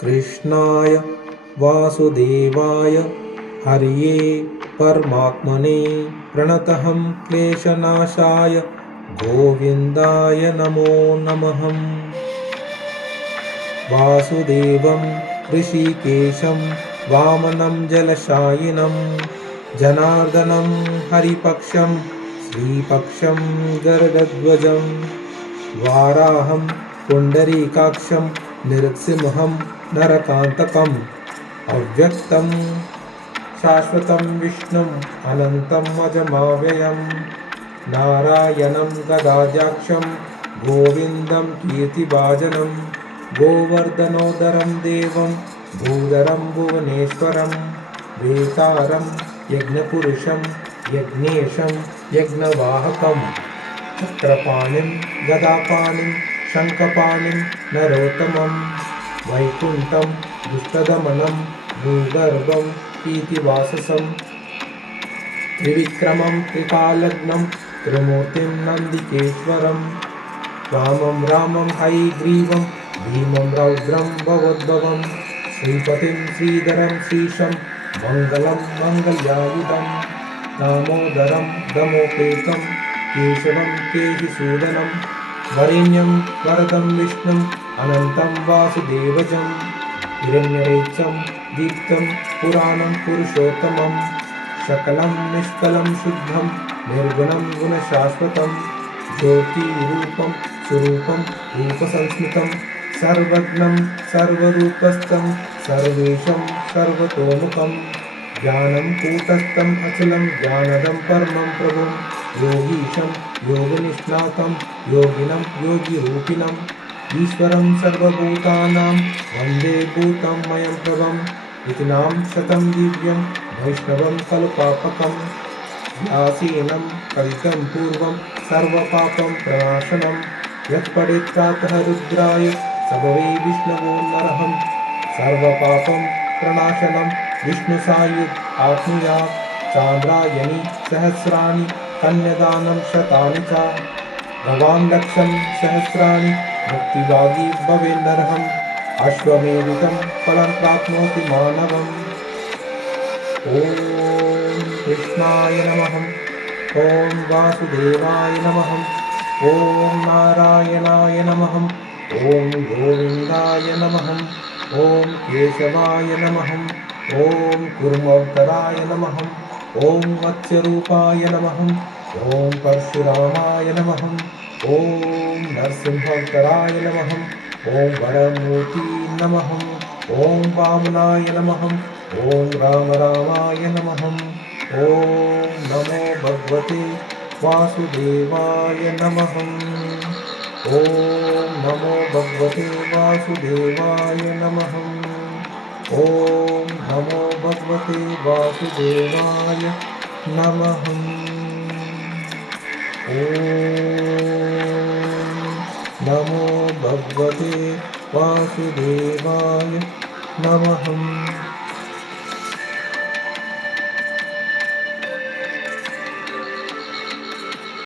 कृष्णाय वासुदेवाय हरये परमात्मने प्रणतहं क्लेशनाशाय गोविन्दाय नमो नमः। वासुदेवं ऋषिकेशं वामनं जलशायिनं जनार्दनं हरिपक्षं श्रीपक्षं गरुडध्वजं वाराहं पुण्डरीकाक्षं नृसिंहं नरकान्तकम् अव्यक्तं शाश्वतं विष्णुम् अनन्तम् अजमव्ययं नारायणं गदाध्याक्षं गोविन्दं कीर्तिभाजनं गोवर्धनोदरं देवं भूधरं भुवनेश्वरं वेतारं यज्ञपुरुषं यज्ञेशं यज्ञवाहकं चक्रपाणिं गदापाणिं शङ्खपाणिं नरोत्तमं वैकुण्ठं दुष्टदमनं भूगर्भं पीतिवाससं त्रिविक्रमं त्रिकालग्नं त्रिमूर्तिं नन्दिकेश्वरं रामं रामं हयग्रीवं भीमं रौद्रं भवोद्भवं श्रीपतिं श्रीधरं श्रीशं मङ्गलं मङ्गल्यायुधं दामोदरं दमोपेतं केशवं केशिसूदनं वरेण्यं वरदं विष्णुम् अनन्तं वासुदेवजं हिरण्यरेचं दीप्तं पुराणं पुरुषोत्तमं सकलं निष्कलं शुद्धं निर्गुणं गुणशाश्वतं ज्योतिरूपं स्वरूपं रूपसंस्मृतं सर्वज्ञं सर्वरूपस्थं सर्वेशं सर्वतोमुखं ज्ञानं कूटस्थम् अचलं ज्ञानदं परमं प्रभुं योगीशं योगनिष्णातं योगिनं योगिरूपिणम् ईश्वरं सर्वभूतानां वन्दे भूतमयं प्रभं इतिनां शतं दिव्यं वैष्णवं कल्पापकं व्यासेनं कवितं पूर्वं सर्वपापं प्रणाशनं यत्पठेत् प्रातः रुद्राय सबवे विष्णवो नरहं सर्वपापं प्रणाशनं विष्णुसायुध आप्नुयात् चान्द्रायणी सहस्राणि कन्यदानं शतानि च भवान् लक्षं सहस्राणि मुक्तिभागी भवेन्नरहम् अश्वमेधिकं फलं प्राप्नोति मानवम्। ॐ कृष्णाय नमः। ॐ वासुदेवाय नमः। ॐ नारायणाय नमः। ॐ गोविन्दाय नमः। ॐ केशवाय नमः। ॐ कुर्मोत्तराय नमः। ॐ मत्स्यरूपाय नमः। ॐ परशुरामाय नमः। ॐ नरसिंहावताराय नमः। ॐ वरमूर्ति नमः। ॐ वामनाय नमः। ॐ रामाय नमः। ॐ नमो भगवते वासुदेवाय नमः। ॐ नमो भगवते वासुदेवाय नमः। ॐ नमो भगवते वासुदेवाय नमः। ॐ नमो भगवते वासुदेवाय नमः।